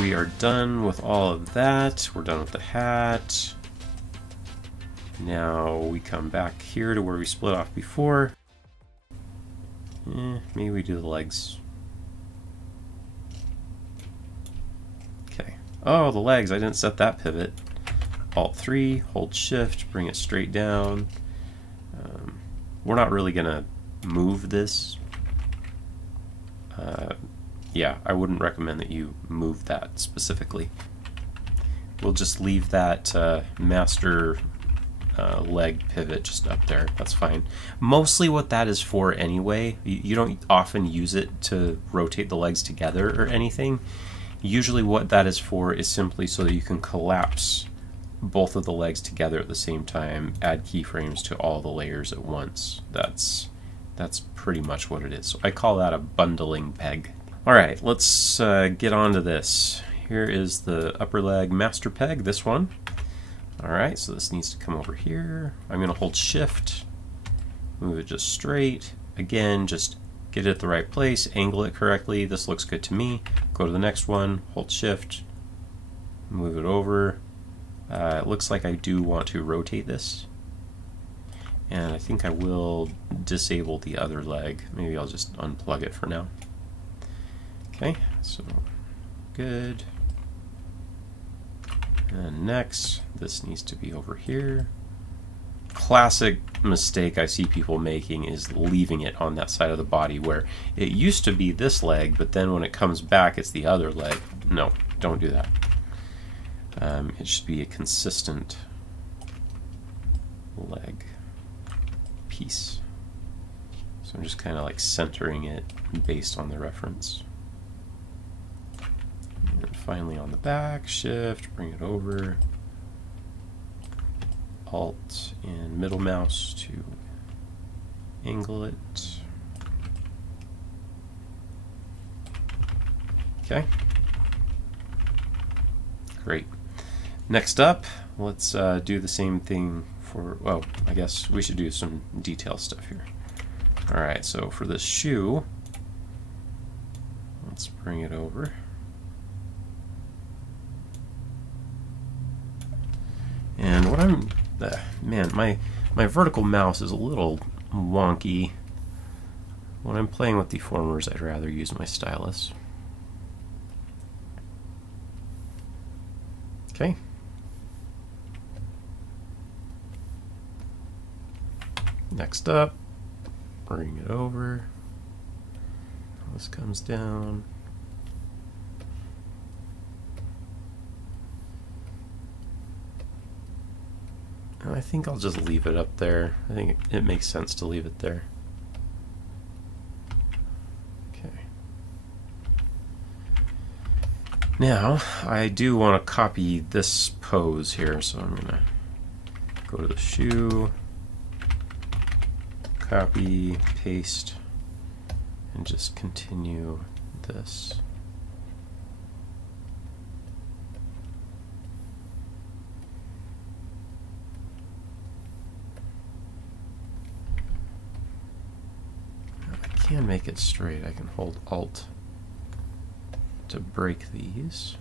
we are done with all of that. We're done with the hat. Now we come back here to where we split off before. Maybe we do the legs. Okay. Oh, the legs. I didn't set that pivot. Alt 3, hold shift, bring it straight down. We're not really going to move this. Yeah, I wouldn't recommend that you move that specifically. We'll just leave that master leg pivot just up there. That's fine. Mostly what that is for anyway, you don't often use it to rotate the legs together or anything. Usually what that is for is simply so that you can collapse both of the legs together at the same time, add keyframes to all the layers at once. That's pretty much what it is. So I call that a bundling peg. Alright, let's get on to this. Here is the upper leg master peg, this one. Alright, so this needs to come over here. I'm going to hold shift, move it just straight. Again, just get it at the right place, angle it correctly. This looks good to me. Go to the next one, hold shift, move it over. It looks like I do want to rotate this. And I think I will disable the other leg. Maybe I'll just unplug it for now. Okay, so good. And next, this needs to be over here. Classic mistake I see people making is leaving it on that side of the body where it used to be this leg, but then when it comes back, it's the other leg. No, don't do that. It should be a consistent leg piece. So I'm just kind of like centering it based on the reference. And finally on the back, shift, bring it over, alt and middle mouse to angle it. Okay. Great. Next up, let's do the same thing for, well, I guess we should do some detail stuff here. Alright, so for this shoe, let's bring it over. And what I'm, man, my vertical mouse is a little wonky. When I'm playing with deformers, I'd rather use my stylus. Okay. Next up, bring it over. This comes down. And I think I'll just leave it up there. I think it makes sense to leave it there. Okay. Now, I do want to copy this pose here, so I'm going to go to the shoe, copy, paste, and just continue this. I can make it straight. I can hold Alt to break these.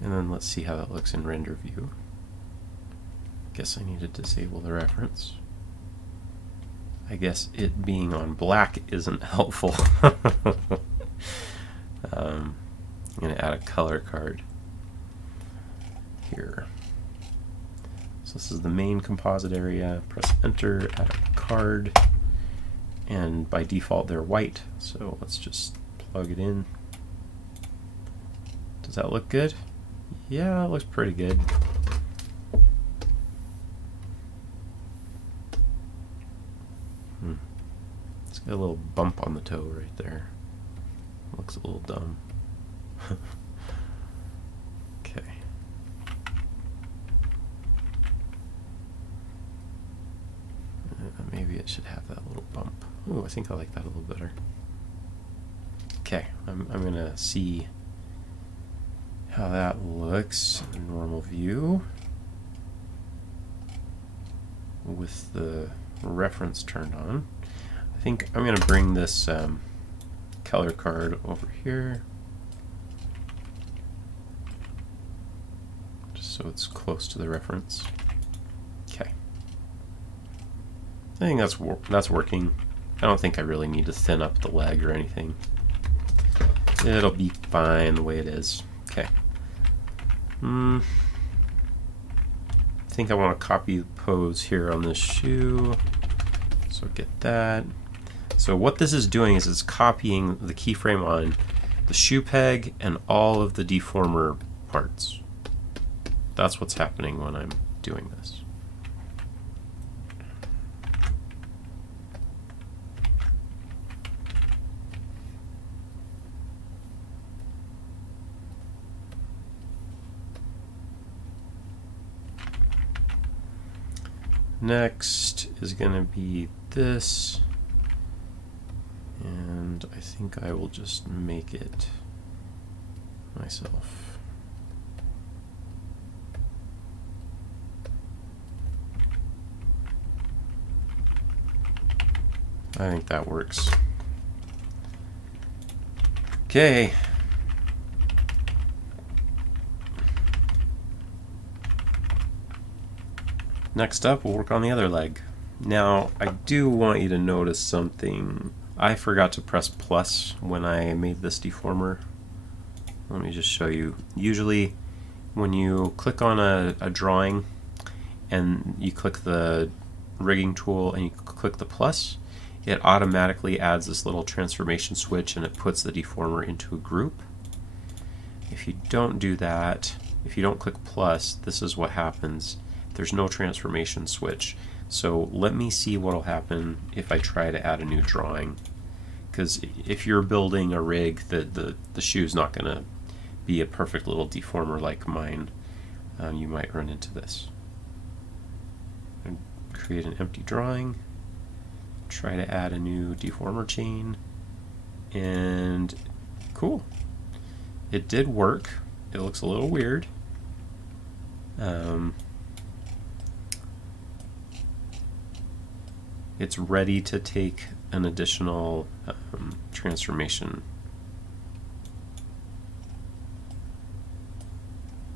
And then let's see how that looks in render view. Guess I need to disable the reference. I guess it being on black isn't helpful. I'm going to add a color card here. So this is the main composite area. Press enter, add a card, and by default they're white, so let's just plug it in. Does that look good? Yeah, it looks pretty good. It's got a little bump on the toe right there. Looks a little dumb. Okay. Maybe it should have that little bump. Ooh, I think I like that a little better. Okay, I'm gonna see how that looks in normal view with the reference turned on. I think I'm going to bring this color card over here, just so it's close to the reference. Okay. I think that's working. I don't think I really need to thin up the leg or anything. It'll be fine the way it is. Okay. I think I want to copy the pose here on this shoe. So get that. So what this is doing is it's copying the keyframe on the shoe peg and all of the deformer parts. That's what's happening when I'm doing this. Next is going to be this, and I think I will just make it myself. I think that works. Okay. Next up, we'll work on the other leg. Now, I do want you to notice something. I forgot to press plus when I made this deformer. Let me just show you. Usually, when you click on a drawing and you click the rigging tool and you click the plus, it automatically adds this little transformation switch and it puts the deformer into a group. If you don't do that, if you don't click plus, this is what happens. There's no transformation switch. So let me see what will happen if I try to add a new drawing. Because if you're building a rig, the shoe's not going to be a perfect little deformer like mine. You might run into this. And create an empty drawing. Try to add a new deformer chain. And cool. It did work. It looks a little weird. It's ready to take an additional transformation.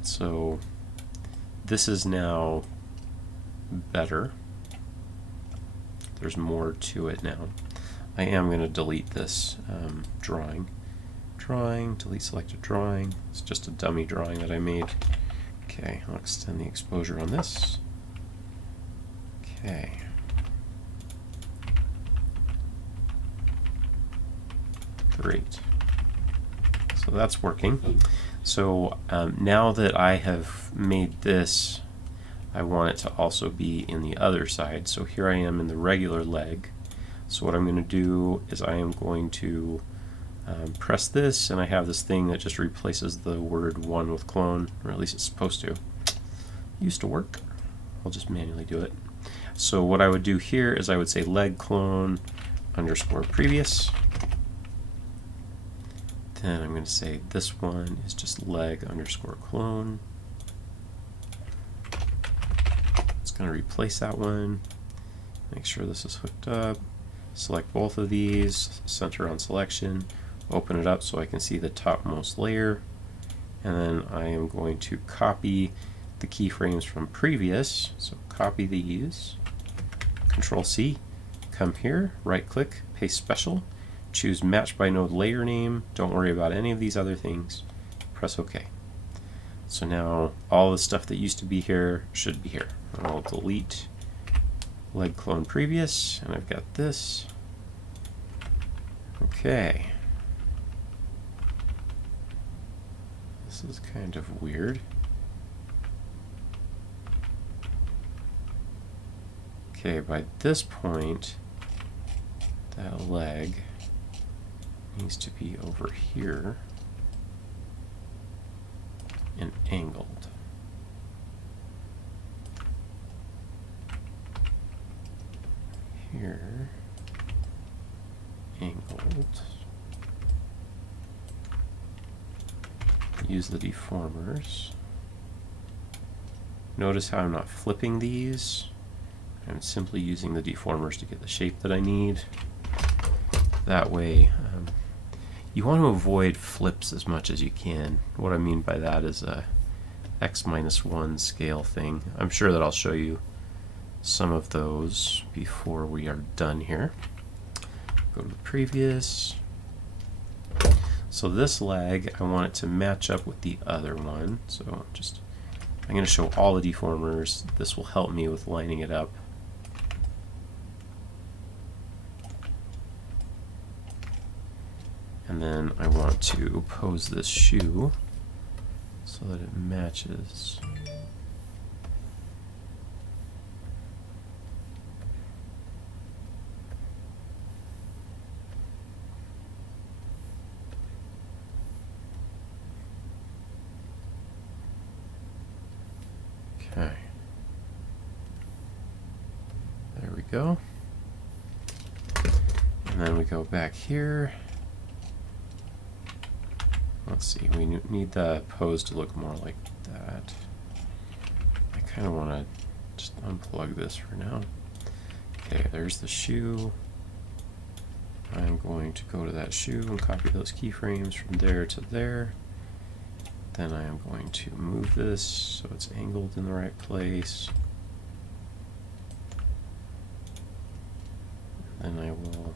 So this is now better. There's more to it now. I am going to delete this drawing. Delete selected drawing. It's just a dummy drawing that I made. Okay, I'll extend the exposure on this. Okay. Great. So that's working. So now that I have made this, I want it to also be in the other side. So here I am in the regular leg. So what I'm going to do is I am going to press this, and I have this thing that just replaces the word one with clone, or at least it's supposed to. Used to work. I'll just manually do it. So what I would do here is I would say leg clone underscore previous. Then I'm going to say this one is just leg underscore clone. It's going to replace that one. Make sure this is hooked up. Select both of these, center on selection, open it up so I can see the topmost layer, and then I am going to copy the keyframes from previous. So copy these, Control C, come here, right click, paste special, choose match by node layer name, don't worry about any of these other things, press OK. So now all the stuff that used to be here should be here. I'll delete leg clone previous, and I've got this. Okay. This is kind of weird. Okay, by this point, that leg needs to be over here and angled. Here, angled. Use the deformers. Notice how I'm not flipping these. I'm simply using the deformers to get the shape that I need. That way, you want to avoid flips as much as you can. What I mean by that is a x-1 scale thing. I'm sure that I'll show you some of those before we are done here. Go to the previous. So this leg, I want it to match up with the other one. So I'm going to show all the deformers. This will help me with lining it up. And then I want to pose this shoe so that it matches. Okay. There we go. And then we go back here. Let's see, we need the pose to look more like that. I kind of want to just unplug this for now. Okay, there's the shoe. I'm going to go to that shoe and copy those keyframes from there to there. Then I am going to move this so it's angled in the right place. And then I will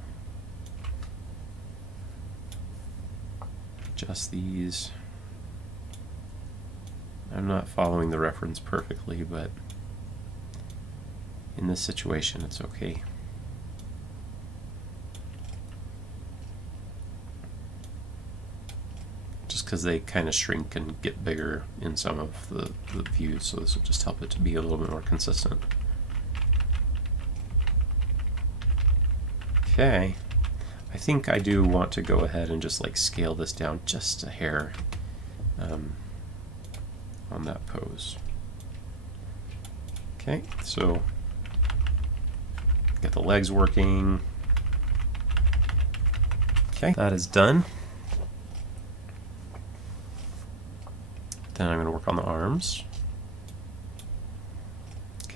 adjust these. I'm not following the reference perfectly, but in this situation it's okay. Just because they kind of shrink and get bigger in some of the views, so this will just help it to be a little bit more consistent. Okay. I think I do want to go ahead and just like scale this down just a hair on that pose. Okay, so get the legs working. Okay, that is done. Then I'm going to work on the arms.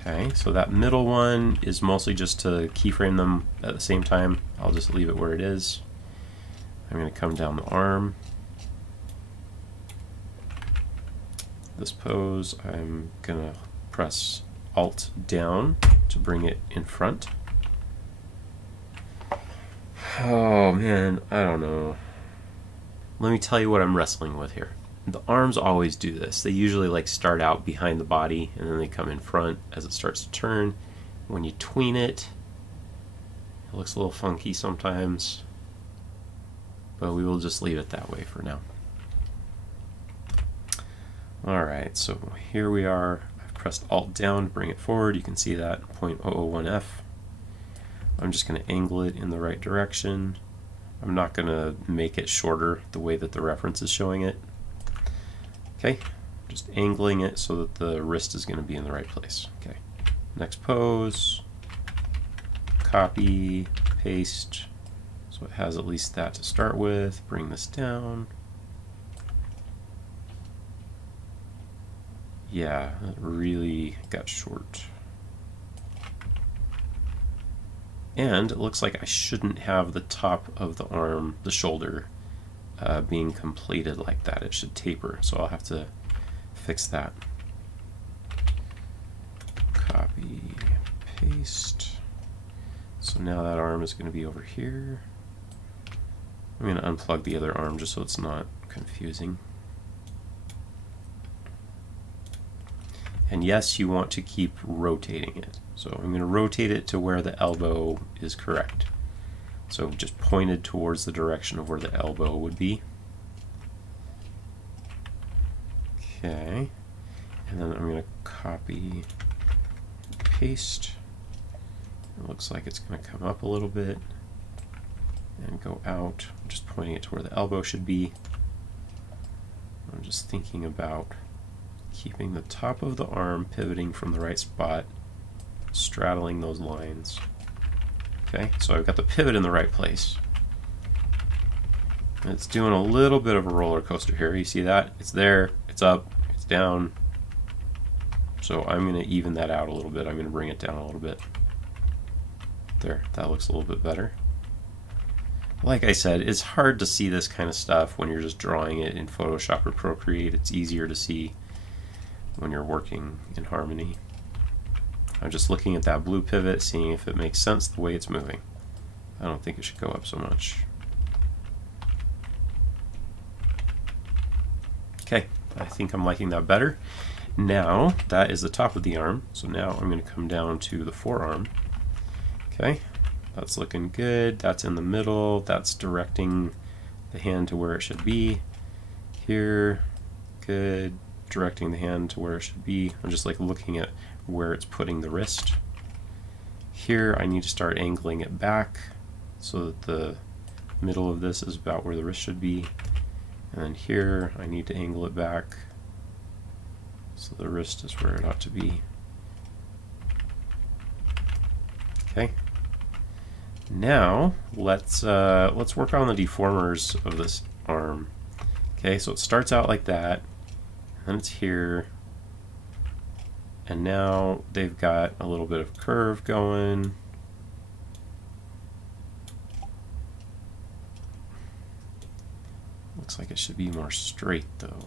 Okay, so that middle one is mostly just to keyframe them at the same time. I'll just leave it where it is. I'm going to come down the arm. This pose, I'm going to press Alt down to bring it in front. Oh man, I don't know. Let me tell you what I'm wrestling with here. The arms always do this. They usually like start out behind the body and then they come in front as it starts to turn. When you tween it, it looks a little funky sometimes, but we will just leave it that way for now. Alright, so here we are. I've pressed Alt down to bring it forward. You can see that 0.001F. I'm just going to angle it in the right direction. I'm not going to make it shorter the way that the reference is showing it. Okay, just angling it so that the wrist is going to be in the right place. Okay, next pose, copy, paste, so it has at least that to start with. Bring this down. Yeah, it really got short. And it looks like I shouldn't have the top of the arm, the shoulder, being completed like that. It should taper, so I'll have to fix that. Copy, paste. So now that arm is going to be over here. I'm going to unplug the other arm just so it's not confusing. And yes, you want to keep rotating it. So I'm going to rotate it to where the elbow is correct. So just pointed towards the direction of where the elbow would be. Okay, and then I'm going to copy, paste. It looks like it's going to come up a little bit and go out. I'm just pointing it to where the elbow should be. I'm just thinking about keeping the top of the arm pivoting from the right spot, straddling those lines. Okay, so I've got the pivot in the right place. And it's doing a little bit of a roller coaster here. You see that? It's there, it's up, it's down. So I'm going to even that out a little bit. I'm going to bring it down a little bit. There, that looks a little bit better. like I said, it's hard to see this kind of stuff when you're just drawing it in Photoshop or Procreate. It's easier to see when you're working in Harmony. I'm just looking at that blue pivot, seeing if it makes sense the way it's moving. I don't think it should go up so much. Okay, I think I'm liking that better. Now, that is the top of the arm, so now I'm going to come down to the forearm. Okay, that's looking good. That's in the middle. That's directing the hand to where it should be. Here, good. Directing the hand to where it should be. I'm just like looking at where it's putting the wrist. Here, I need to start angling it back so that the middle of this is about where the wrist should be. And then here, I need to angle it back so the wrist is where it ought to be. Okay. Now let's work on the deformers of this arm. Okay, so it starts out like that, and then it's here, and now they've got a little bit of curve going. Looks like it should be more straight though.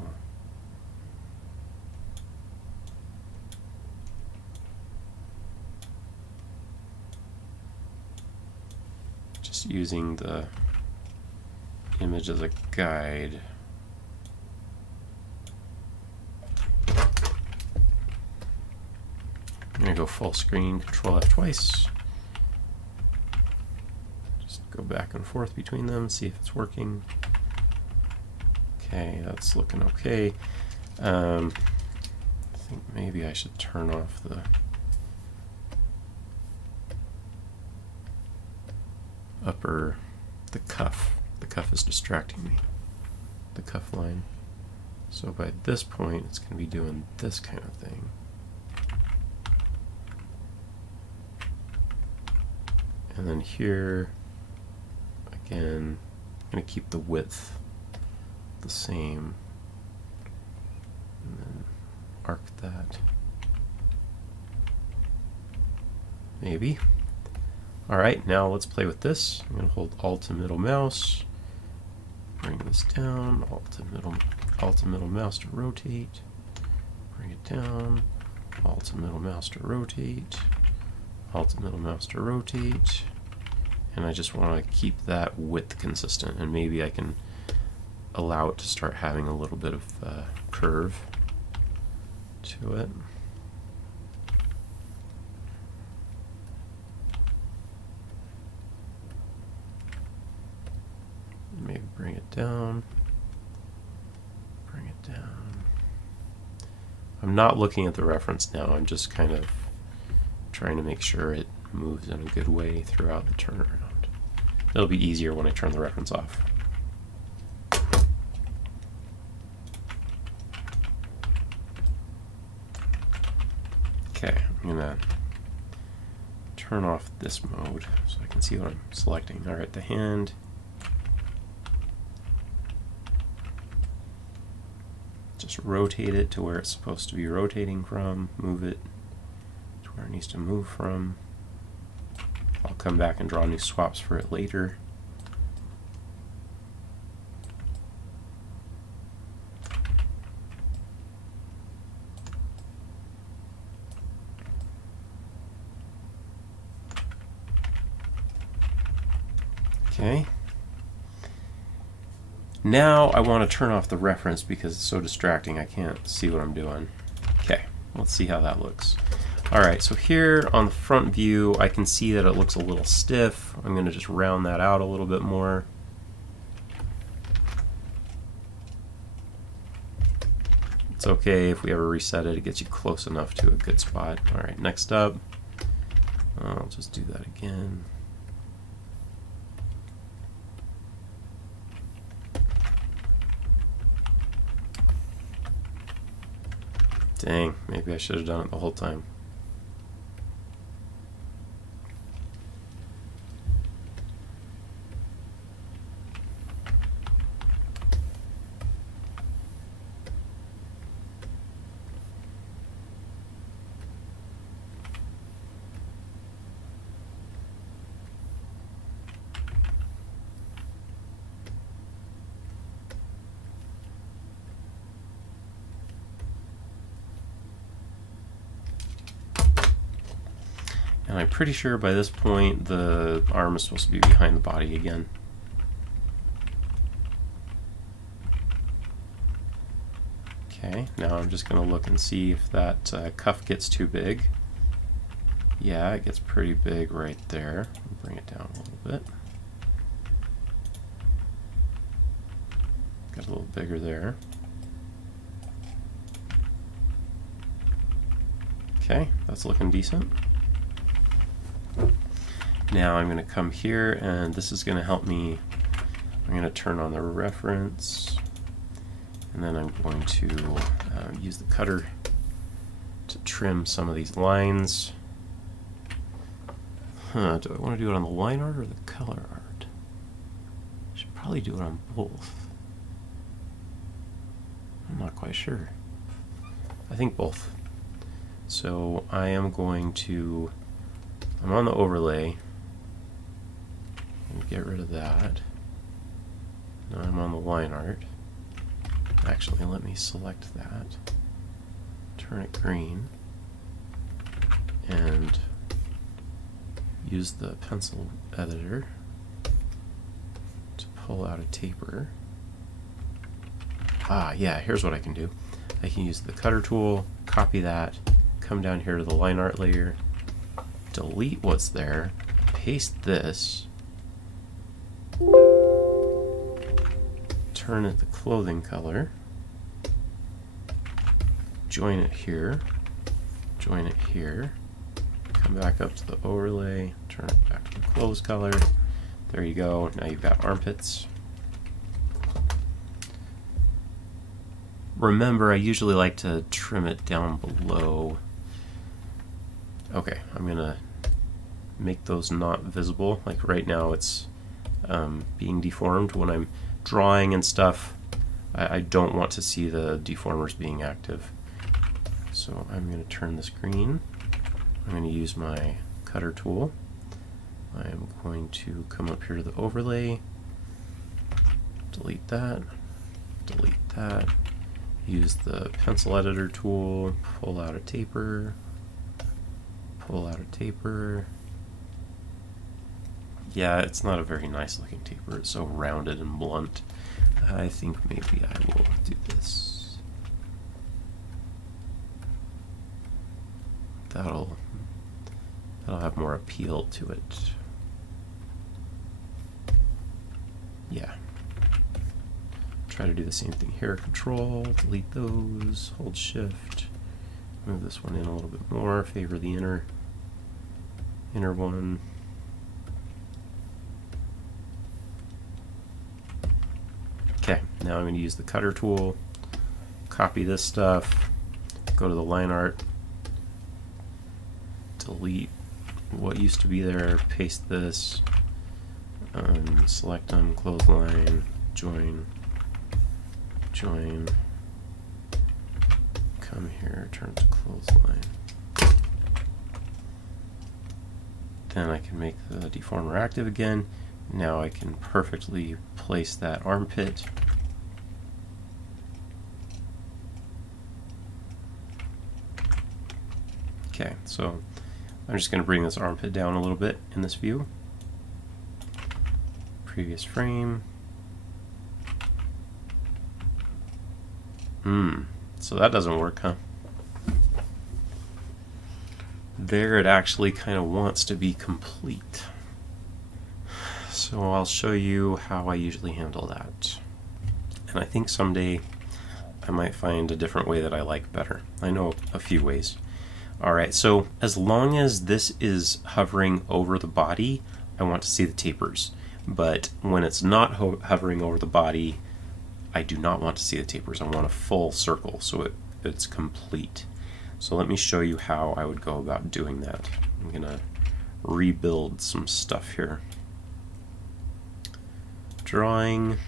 Just using the image as a guide. I'm going to go full screen, Control F twice. Just go back and forth between them, see if it's working. Okay, that's looking okay. I think maybe I should turn off the the cuff. The cuff is distracting me, the cuff line. So by this point, it's going to be doing this kind of thing. And then here, again, I'm going to keep the width the same. And then arc that. Maybe. Alright, now let's play with this. I'm going to hold Alt to middle mouse, bring this down, Alt to middle mouse to rotate, bring it down, Alt to middle mouse to rotate, Alt to middle mouse to rotate, and I just want to keep that width consistent, and maybe I can allow it to start having a little bit of curve to it. Maybe bring it down, bring it down. I'm not looking at the reference now, I'm just kind of trying to make sure it moves in a good way throughout the turnaround. It'll be easier when I turn the reference off. Okay, I'm gonna turn off this mode so I can see what I'm selecting. Alright, the hand. Just rotate it to where it's supposed to be rotating from, move it to where it needs to move from. I'll come back and draw new swaps for it later. Okay. Now I want to turn off the reference because it's so distracting I can't see what I'm doing. Okay, let's see how that looks. Alright, so here on the front view I can see that it looks a little stiff. I'm going to just round that out a little bit more. It's okay if we ever reset it, it gets you close enough to a good spot. Alright, next up, I'll just do that again. Dang, maybe I should have done it the whole time. And I'm pretty sure by this point the arm is supposed to be behind the body again. Okay, now I'm just going to look and see if that cuff gets too big. Yeah, it gets pretty big right there. I'll bring it down a little bit. Got a little bigger there. Okay, that's looking decent. Now I'm going to come here, and this is going to help me. I'm going to turn on the reference, and then I'm going to use the cutter to trim some of these lines. Do I want to do it on the line art or the color art? I should probably do it on both. I'm not quite sure. I think both. So I am going to, I'm on the overlay. Get rid of that. Now I'm on the line art. Actually, let me select that. Turn it green. And use the pencil editor to pull out a taper. Ah, yeah, here's what I can do. I can use the cutter tool, copy that, come down here to the line art layer, delete what's there, paste this, turn it the clothing color, join it here, join it here, come back up to the overlay, turn it back to the clothes color. There you go. Now you've got armpits. Remember, I usually like to trim it down below. Okay, I'm gonna make those not visible. Like right now it's being deformed. When I'm drawing and stuff, I don't want to see the deformers being active. So I'm going to turn this green. I'm going to use my cutter tool. I am going to come up here to the overlay, delete that, use the pencil editor tool, pull out a taper, Yeah, it's not a very nice looking taper. It's so rounded and blunt. I think maybe I will do this. That'll have more appeal to it. Yeah. Try to do the same thing here. Control, delete those, hold shift, move this one in a little bit more, favor the inner one. Okay, now I'm going to use the cutter tool, copy this stuff, go to the line art, delete what used to be there, paste this, select on clothesline, join, come here, turn to clothesline. Then I can make the deformer active again. Now I can perfectly place that armpit. Okay, so I'm just going to bring this armpit down a little bit in this view. Previous frame. So that doesn't work, huh? There it actually kind of wants to be complete. So I'll show you how I usually handle that. And I think someday I might find a different way that I like better. I know a few ways. Alright, so as long as this is hovering over the body, I want to see the tapers. But when it's not hovering over the body, I do not want to see the tapers. I want a full circle so it's complete. So let me show you how I would go about doing that. I'm going to rebuild some stuff here. Drawing,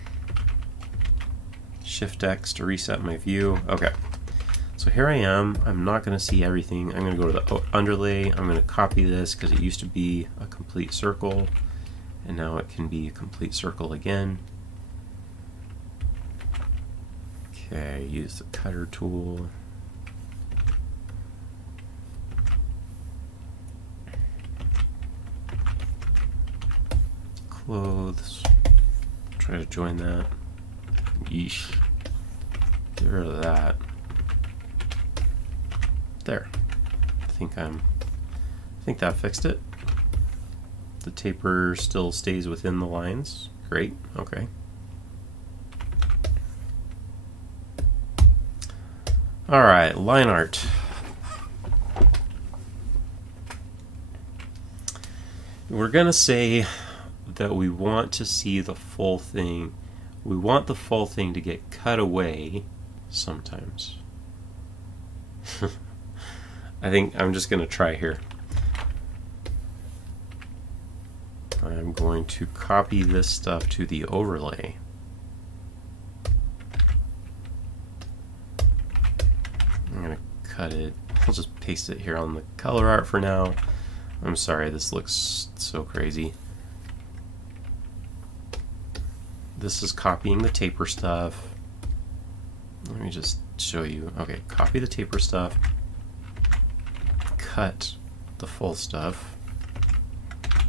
Shift X to reset my view. Okay, so here I am. I'm not going to see everything. I'm going to go to the underlay. I'm going to copy this because it used to be a complete circle, and now it can be a complete circle again. Okay, use the cutter tool. clothes. Try to join that. Yeesh. Get rid of that. There. I think that fixed it. The taper still stays within the lines. Great. Okay. All right, line art. We're gonna say that we want to see the full thing. We want the full thing to get cut away sometimes. I think I'm just gonna try here. I'm going to copy this stuff to the overlay. I'm going to cut it. I'll just paste it here on the color art for now. I'm sorry, this looks so crazy. This is copying the taper stuff. Let me just show you. Okay, copy the taper stuff. Cut the full stuff.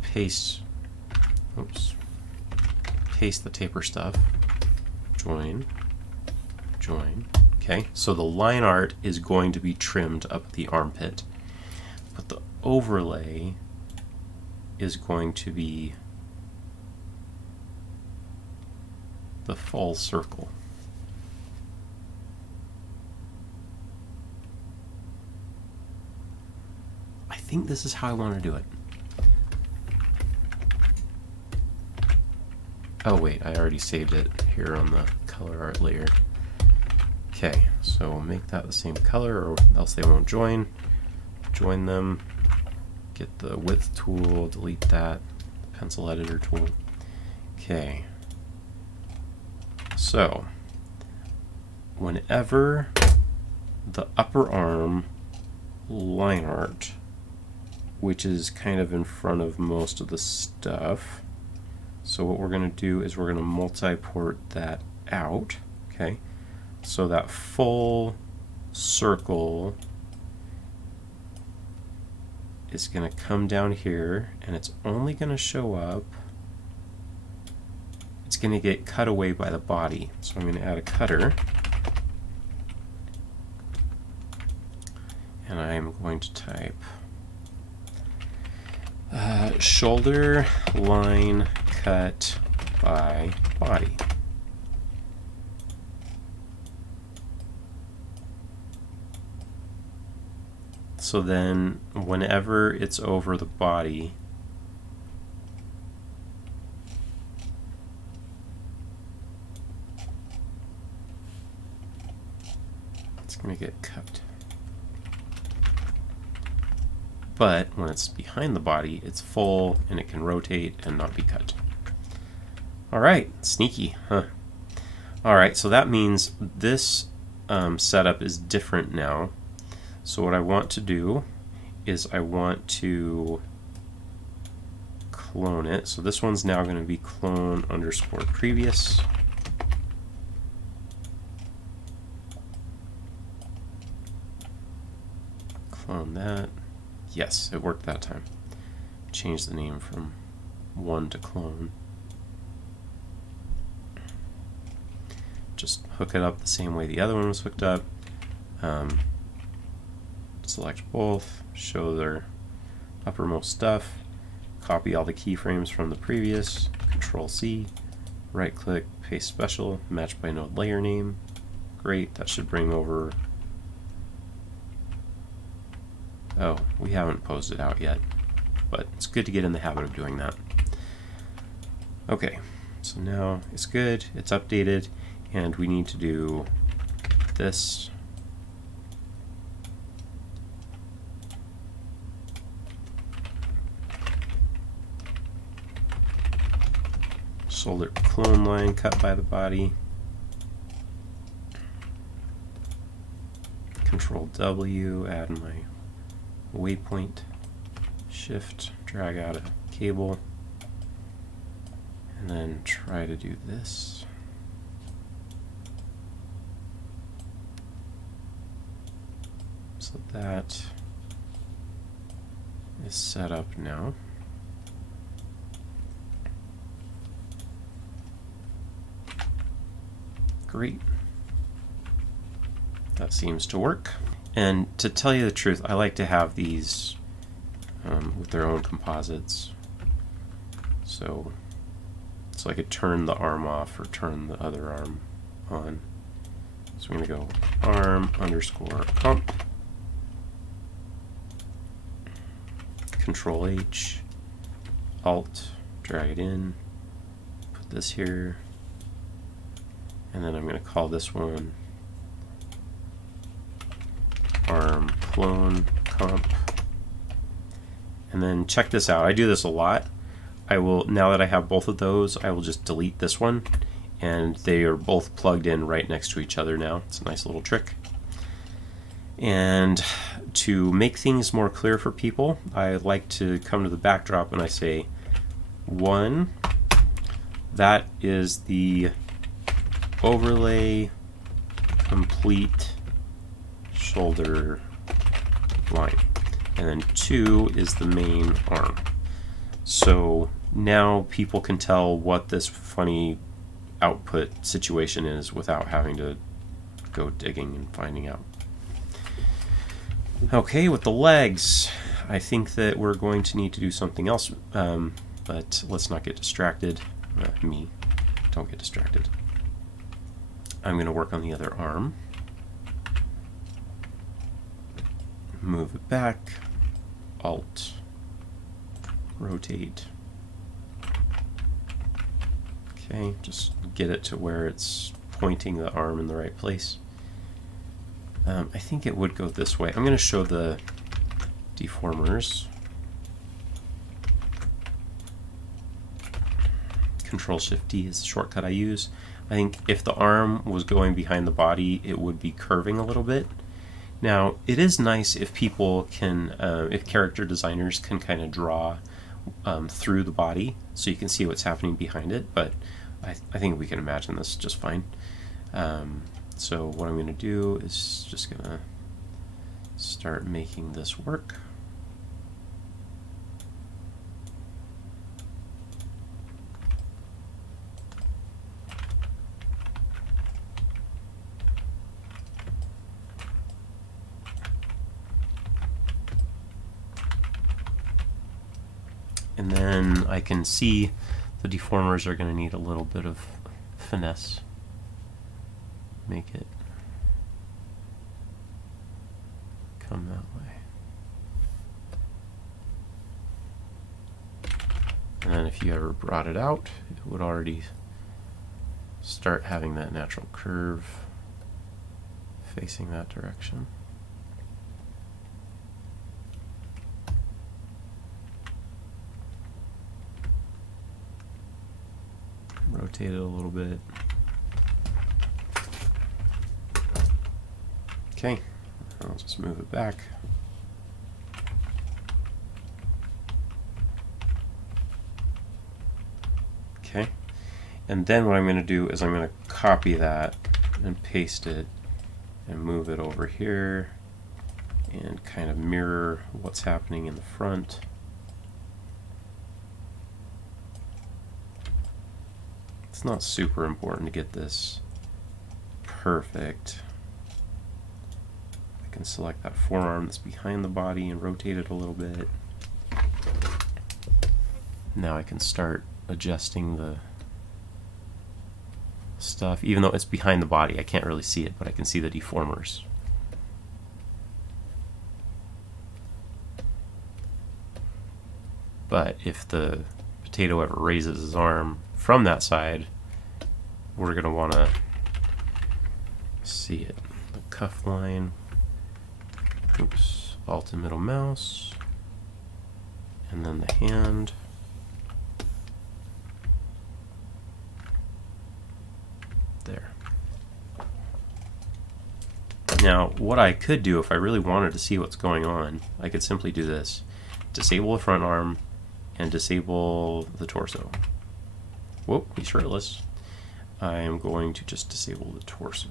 Paste. Oops. Paste the taper stuff. Join. Join. Okay, so the line art is going to be trimmed up at the armpit, but the overlay is going to be the full circle. I think this is how I want to do it. Oh wait, I already saved it here on the color art layer. Okay, so we'll make that the same color or else they won't join. Join them, get the width tool, delete that, pencil editor tool. Okay, so whenever the upper arm line art, which is kind of in front of most of the stuff, so what we're going to do is we're going to multi-port that out, okay? So that full circle is going to come down here, and it's only going to show up, it's going to get cut away by the body. So I'm going to add a cutter, and I'm going to type shoulder line cut by body. So then whenever it's over the body, it's going to get cut. But when it's behind the body, it's full and it can rotate and not be cut. Alright, sneaky, huh? Alright, so that means this setup is different now. So what I want to do is I want to clone it. So this one's now going to be clone underscore previous. Clone that. Yes, it worked that time. Change the name from one to clone. Just hook it up the same way the other one was hooked up. Select both, show their uppermost stuff, copy all the keyframes from the previous, Control C, right click, paste special, match by node layer name. Great, that should bring over. Oh, we haven't posed it out yet, but it's good to get in the habit of doing that. Okay, so now it's good, it's updated, and we need to do this. Shoulder clone line cut by the body. Control W, add my waypoint. Shift, drag out a cable. And then try to do this. So that is set up now. Great. That seems to work. And to tell you the truth, I like to have these with their own composites. So I could turn the arm off or turn the other arm on. So I'm going to go arm underscore comp, Control H, Alt, drag it in, put this here, and then I'm going to call this one arm clone comp. And then check this out. I do this a lot. I will, now that I have both of those, I will just delete this one, and they are both plugged in right next to each other now. It's a nice little trick. And to make things more clear for people, I like to come to the backdrop and I say 1. That is the overlay complete shoulder line. And then 2 is the main arm. So now people can tell what this funny output situation is without having to go digging and finding out. Okay, with the legs, I think that we're going to need to do something else, but let's not get distracted. Me, don't get distracted. I'm going to work on the other arm. Move it back, Alt, rotate. Okay, just get it to where it's pointing the arm in the right place. I think it would go this way. I'm going to show the deformers. Control-Shift-D is the shortcut I use. I think if the arm was going behind the body, it would be curving a little bit. Now, it is nice if people can, if character designers can kind of draw through the body so you can see what's happening behind it, but I think we can imagine this just fine. So what I'm going to do is just going to start making this work. And then I can see the deformers are going to need a little bit of finesse. Make it come that way. And then if you ever brought it out, it would already start having that natural curve facing that direction. Rotate it a little bit. Okay, I'll just move it back. Okay, and then what I'm going to do is I'm going to copy that and paste it and move it over here and kind of mirror what's happening in the front. It's not super important to get this perfect. I can select that forearm that's behind the body and rotate it a little bit. Now I can start adjusting the stuff. Even though it's behind the body, I can't really see it, but I can see the deformers. But if the potato ever raises his arm from that side, we're going to want to see it. The cuff line. Oops. Alt and middle mouse. And then the hand. There. Now, what I could do if I really wanted to see what's going on, I could simply do this. Disable the front arm and disable the torso. Whoop, he's shirtless. I am going to just disable the torso.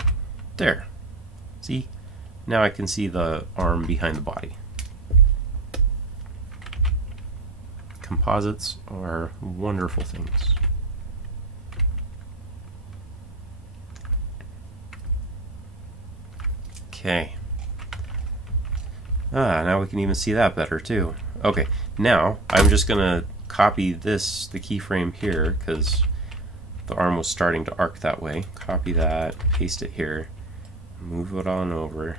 There. See? Now I can see the arm behind the body. Composites are wonderful things. Okay. Now we can even see that better too. Okay, now I'm just gonna copy this, the keyframe here, because the arm was starting to arc that way. Copy that, paste it here, move it on over.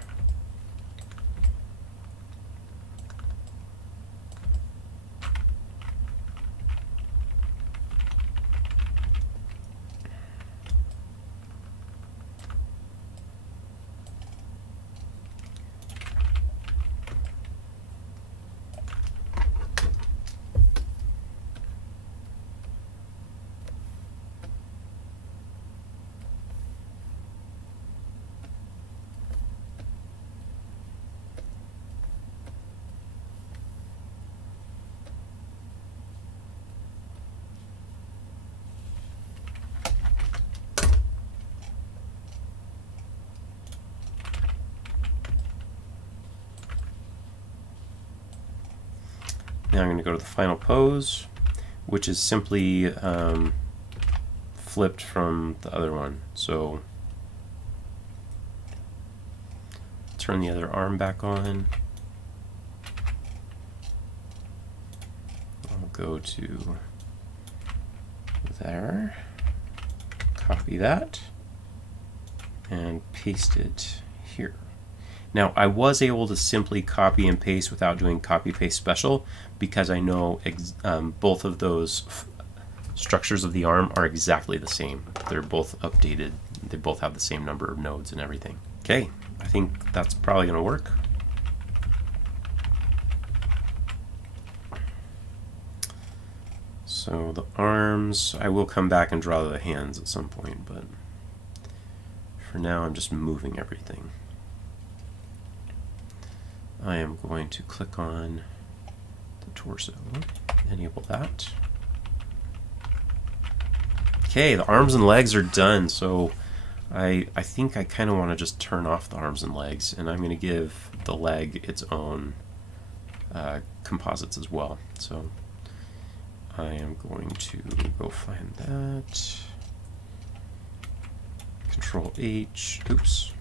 Now I'm going to go to the final pose, which is simply flipped from the other one. So turn the other arm back on. I'll go to there, copy that, and paste it here. Now, I was able to simply copy and paste without doing copy paste special because I know both of those structures of the arm are exactly the same. They're both updated. They both have the same number of nodes and everything. Okay, I think that's probably going to work. So the arms, I will come back and draw the hands at some point, but for now I'm just moving everything. I am going to click on the torso, enable that. Okay, the arms and legs are done, so I think I kind of want to just turn off the arms and legs, and I'm going to give the leg its own composites as well. So I am going to go find that. Control H, oops,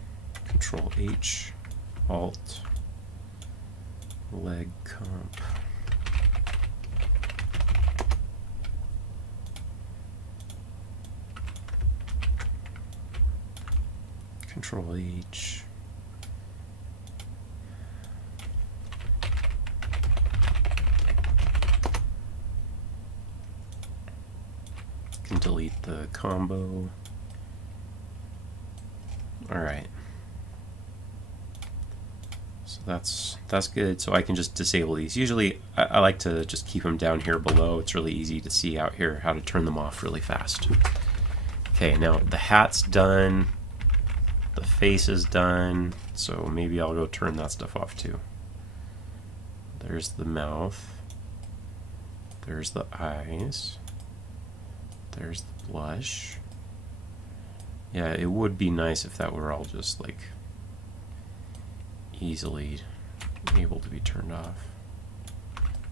Control H, Alt, leg comp. Control H. Can delete the combo. All right. So that's good. So I can just disable these. Usually I like to just keep them down here below. It's really easy to see out here how to turn them off really fast. Okay, now the hat's done. The face is done. So maybe I'll go turn that stuff off too. There's the mouth. There's the eyes. There's the blush. Yeah, it would be nice if that were all just like easily able to be turned off.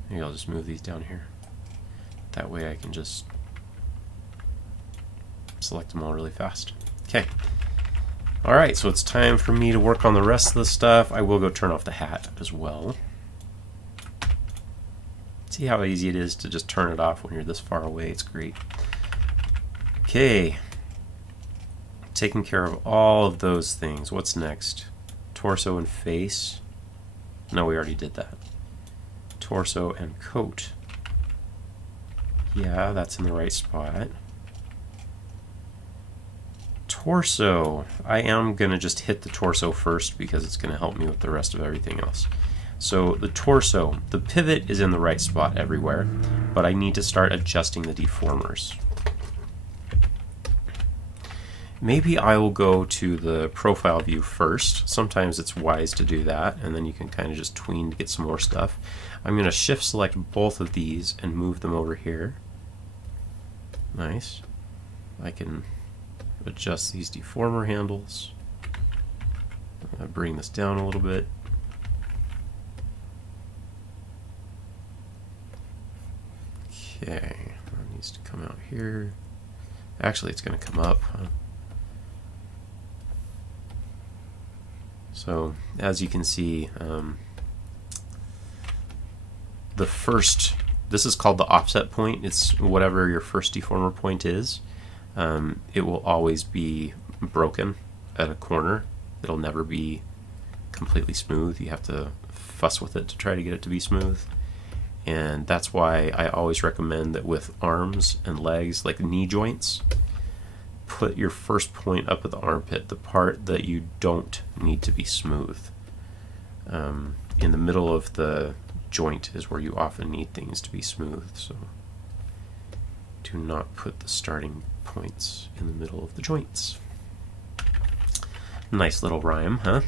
Maybe I'll just move these down here. That way I can just select them all really fast. Okay. Alright, so it's time for me to work on the rest of the stuff. I will go turn off the hat as well. See how easy it is to just turn it off when you're this far away. It's great. Okay. Taking care of all of those things. What's next? Torso and face. No, we already did that. Torso and coat. Yeah, that's in the right spot. Torso. I am going to just hit the torso first because it's going to help me with the rest of everything else. So the torso, the pivot is in the right spot everywhere, but I need to start adjusting the deformers. Maybe I will go to the profile view first. Sometimes it's wise to do that, and then you can kind of just tween to get some more stuff. I'm going to shift select both of these and move them over here. Nice. I can adjust these deformer handles. Bring this down a little bit. Okay, that needs to come out here. Actually, it's going to come up, huh? So as you can see, the first, this is called the offset point. It's whatever your first deformer point is. It will always be broken at a corner. It'll never be completely smooth. You have to fuss with it to try to get it to be smooth. And that's why I always recommend that with arms and legs, like knee joints, put your first point up at the armpit, the part that you don't need to be smooth. In the middle of the joint is where you often need things to be smooth, so do not put the starting points in the middle of the joints. Nice little rhyme, huh?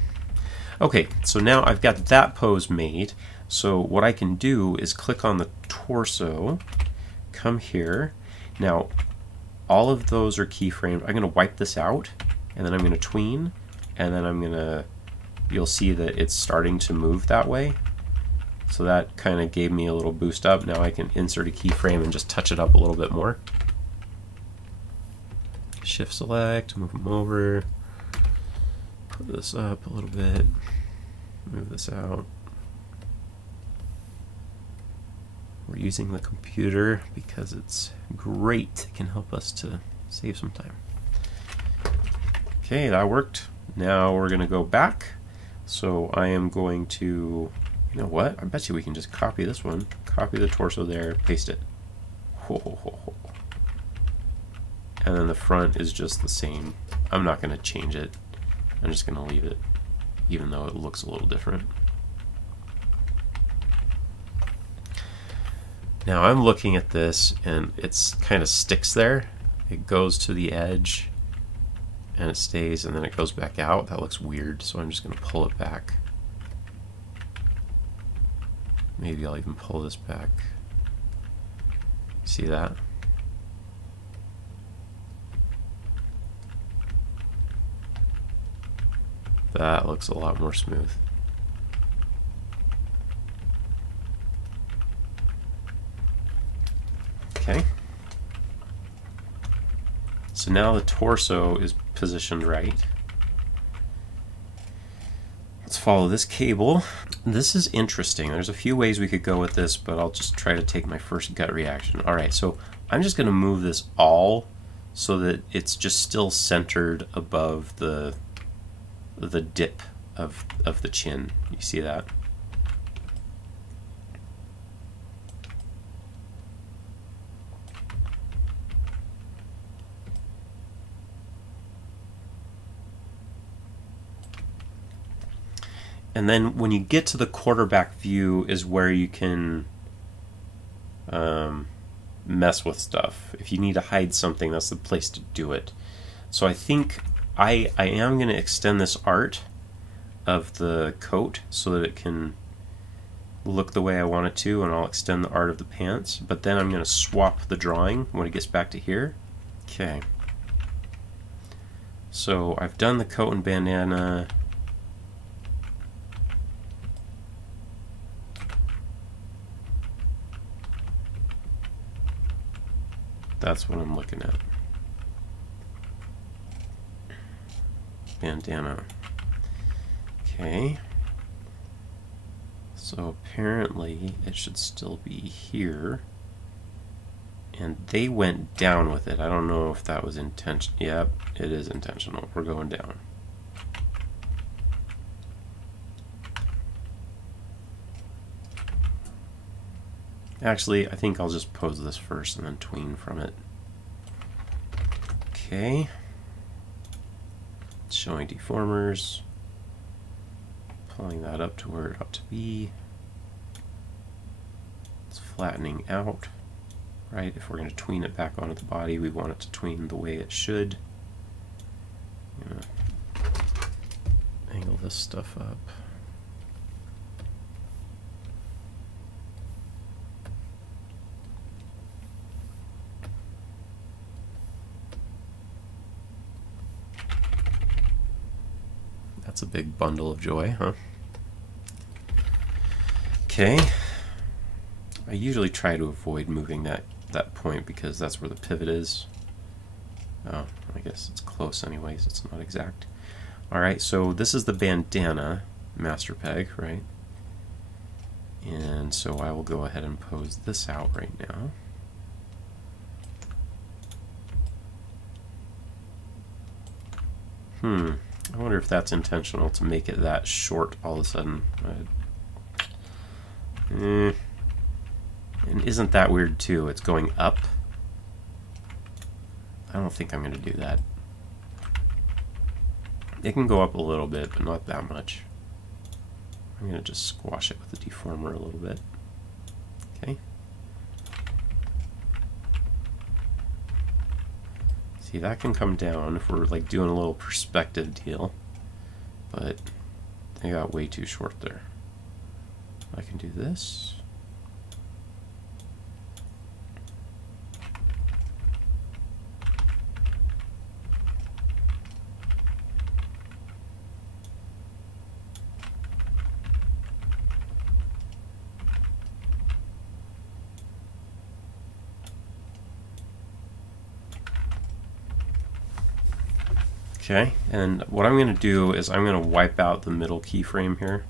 Okay, so now I've got that pose made. So what I can do is click on the torso, come here. Now, all of those are keyframed. I'm going to wipe this out, and then I'm going to tween, and then I'm going to, you'll see that it's starting to move that way. So that kind of gave me a little boost up. Now I can insert a keyframe and just touch it up a little bit more. Shift select, move them over, put this up a little bit, move this out. We're using the computer because it's great. It can help us to save some time. Okay, that worked. Now we're going to go back. So I am going to, you know what? I bet you we can just copy this one. Copy the torso there, paste it. And then the front is just the same. I'm not going to change it. I'm just going to leave it, even though it looks a little different. Now I'm looking at this and it's kind of sticks there. It goes to the edge and it stays and then it goes back out. That looks weird, so I'm just going to pull it back. Maybe I'll even pull this back. See that? That looks a lot more smooth. Okay. So now the torso is positioned right. Let's follow this cable. This is interesting. There's a few ways we could go with this, but I'll just try to take my first gut reaction. Alright, so I'm just going to move this all so that it's just still centered above the dip of the chin. You see that? And then when you get to the quarterback view is where you can mess with stuff. If you need to hide something, that's the place to do it. So I think I am going to extend this art of the coat so that it can look the way I want it to, and I'll extend the art of the pants, but then I'm going to swap the drawing when it gets back to here. Okay. So I've done the coat and bandana. That's what I'm looking at. Bandana. Okay. So apparently it should still be here. And they went down with it. I don't know if that was intentional. Yep, it is intentional. We're going down. Actually, I think I'll just pose this first and then tween from it. Okay. It's showing deformers. Pulling that up to where it ought to be. It's flattening out. Right? If we're going to tween it back onto the body, we want it to tween the way it should. I'm going to angle this stuff up. That's a big bundle of joy, huh? Okay. I usually try to avoid moving that point because that's where the pivot is. Oh, I guess it's close anyways, it's not exact. Alright, so this is the bandana master peg, right? And so I will go ahead and pose this out right now. I wonder if that's intentional to make it that short all of a sudden. And isn't that weird too? It's going up. I don't think I'm going to do that. It can go up a little bit, but not that much. I'm going to just squash it with the deformer a little bit. Okay. See, that can come down if we're like doing a little perspective deal, but they got way too short there. I can do this. Okay, and what I'm going to do is I'm going to wipe out the middle keyframe here.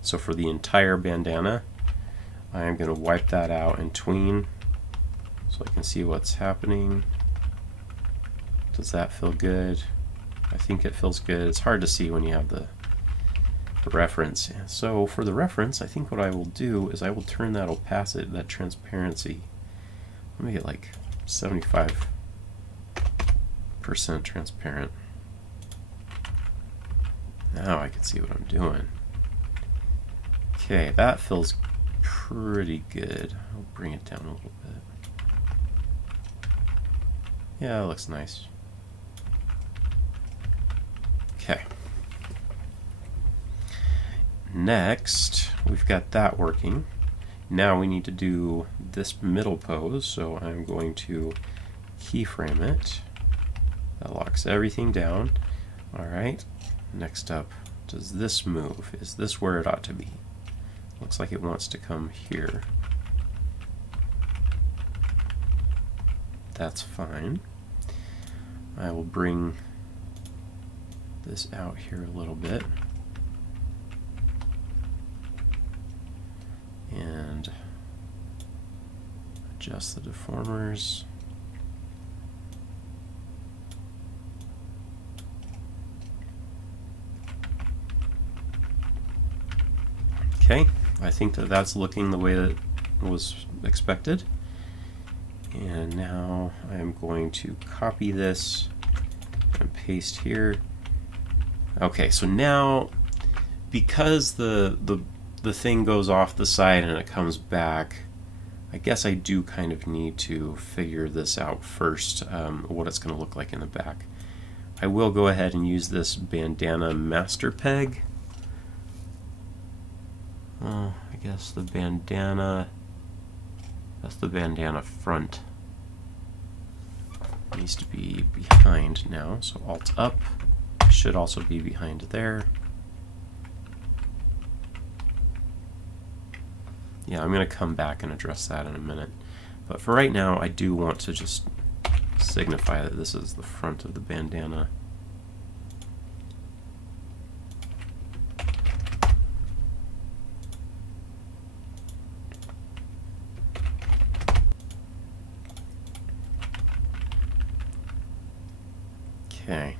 So for the entire bandana, I'm going to wipe that out and tween so I can see what's happening. Does that feel good? I think it feels good. It's hard to see when you have the reference. So for the reference, I think what I will do is I will turn that opacity, that transparency, let me get like 75% transparent. Now I can see what I'm doing. Okay, that feels pretty good. I'll bring it down a little bit. Yeah, it looks nice. Okay. Next, we've got that working. Now we need to do this middle pose, so I'm going to keyframe it. That locks everything down. Alright. Next up, does this move? Is this where it ought to be? Looks like it wants to come here. That's fine. I will bring this out here a little bit. And adjust the deformers. Okay, I think that that's looking the way that was expected. And now I'm going to copy this and paste here. Okay, so now because the thing goes off the side and it comes back, I guess I do kind of need to figure this out first, what it's going to look like in the back. I will go ahead and use this bandana master peg. Oh, I guess the bandana, that's the bandana front. It needs to be behind now, so Alt up should also be behind there. Yeah, I'm going to come back and address that in a minute. But for right now, I do want to just signify that this is the front of the bandana. Okay.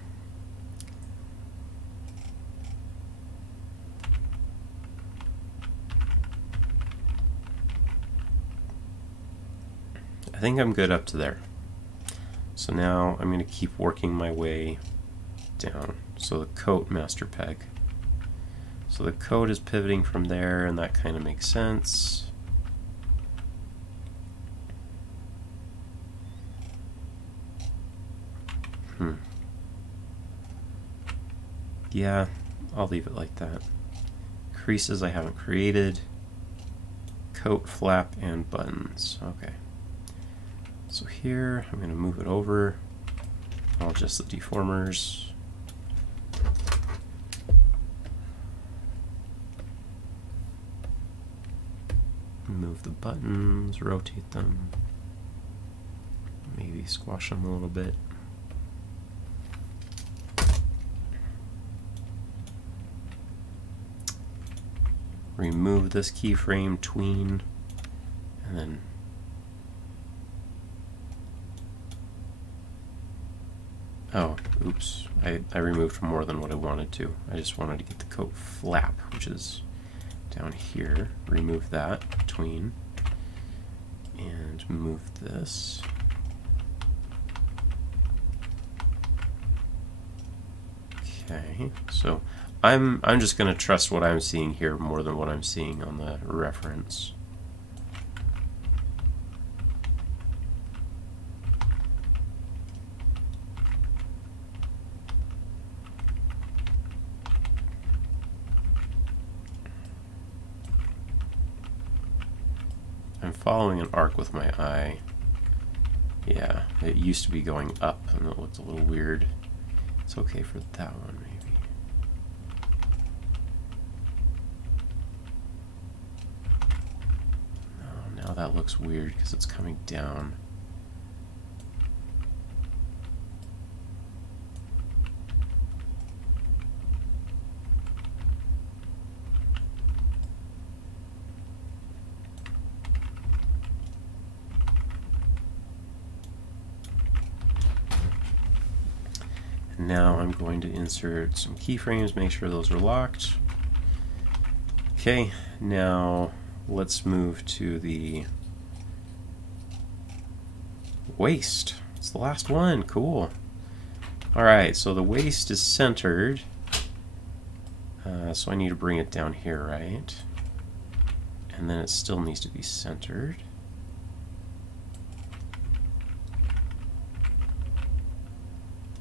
I think I'm good up to there. So now I'm going to keep working my way down. So the coat master peg. So the coat is pivoting from there, and that kind of makes sense. Yeah, I'll leave it like that. Creases I haven't created. Coat, flap, and buttons. Okay. So here, I'm going to move it over. I'll adjust the deformers. Move the buttons, rotate them. Maybe squash them a little bit. remove this keyframe, tween, and then oh, oops, I removed more than what I wanted to. I just wanted to get the coat flap, which is down here. Remove that, tween, and move this. Okay, so I'm just going to trust what I'm seeing here more than what I'm seeing on the reference. I'm following an arc with my eye. Yeah, it used to be going up and it looked a little weird. It's okay for that one, maybe. No, now that looks weird because it's coming down. Now I'm going to insert some keyframes, make sure those are locked. Okay, now let's move to the waist. It's the last one, cool. Alright, so the waist is centered. So I need to bring it down here, right? And then it still needs to be centered.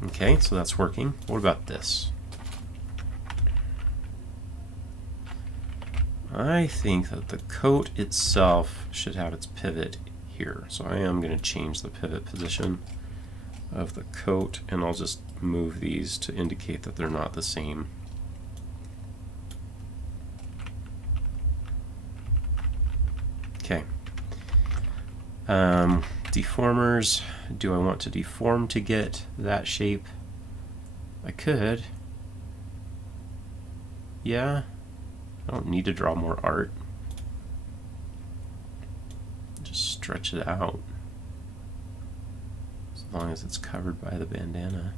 Okay, so that's working. What about this? I think that the coat itself should have its pivot here. So I am going to change the pivot position of the coat, and I'll just move these to indicate that they're not the same. Okay. Deformers. Do I want to deform to get that shape? I could. Yeah. I don't need to draw more art. Just stretch it out. As long as it's covered by the bandana.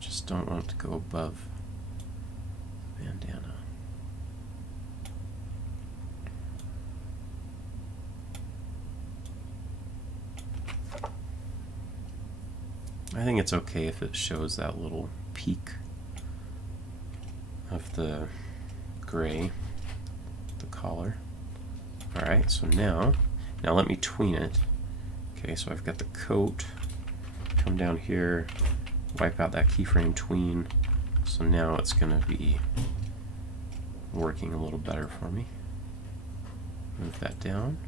Just don't want it to go above the bandana. I think it's okay if it shows that little peak of the gray, the collar. Alright, so now let me tween it. Okay, so I've got the coat, come down here, wipe out that keyframe, tween. So now it's going to be working a little better for me. Move that down.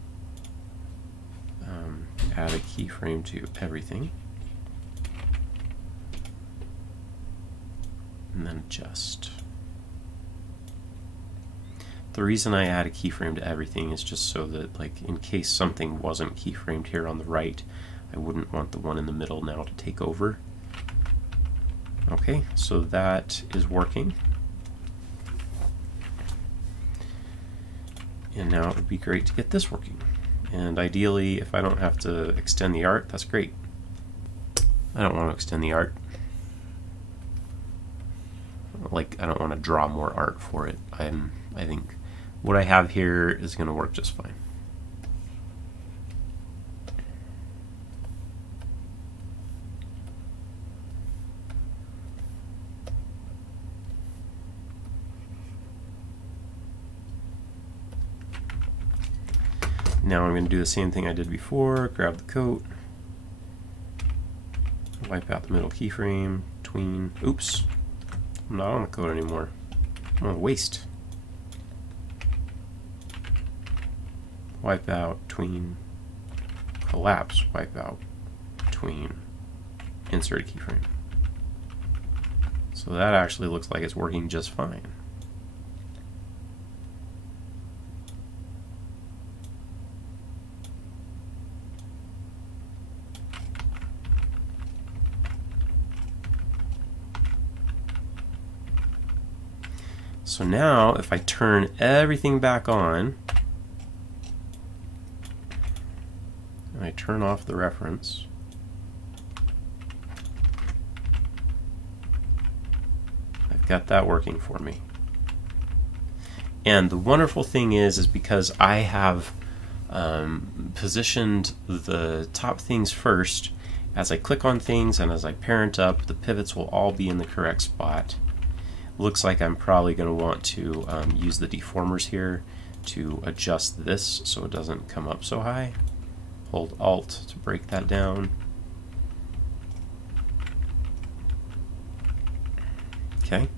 Add a keyframe to everything. And then adjust. The reason I add a keyframe to everything is just so that, like, in case something wasn't keyframed here on the right, I wouldn't want the one in the middle now to take over. Okay, so that is working. And now it would be great to get this working. And ideally, if I don't have to extend the art, that's great. I don't want to extend the art. Like, I don't want to draw more art for it. I think what I have here is going to work just fine. Now I'm going to do the same thing I did before, grab the coat, wipe out the middle keyframe, tween, oops, I'm not on the coat anymore, I'm on the waist. Wipe out, tween, collapse, wipe out, tween, insert keyframe. So that actually looks like it's working just fine. So now if I turn everything back on, and I turn off the reference, I've got that working for me. And the wonderful thing is because I have positioned the top things first, as I click on things and as I parent up, the pivots will all be in the correct spot. Looks like I'm probably going to want to use the deformers here to adjust this so it doesn't come up so high. Hold Alt to break that down. Okay,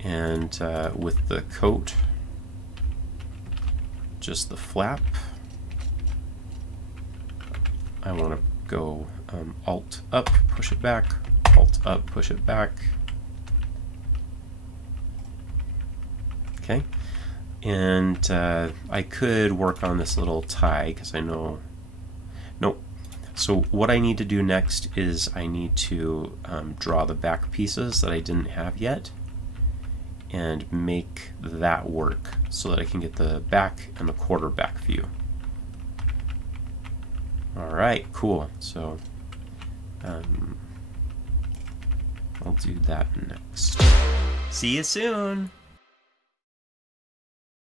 and with the coat, just the flap, I want to go Alt up, push it back, Alt up, push it back. Okay, and I could work on this little tie because I know, nope. So what I need to do next is I need to draw the back pieces that I didn't have yet and make that work so that I can get the back and the quarterback view. Alright, cool. So I'll do that next. See you soon!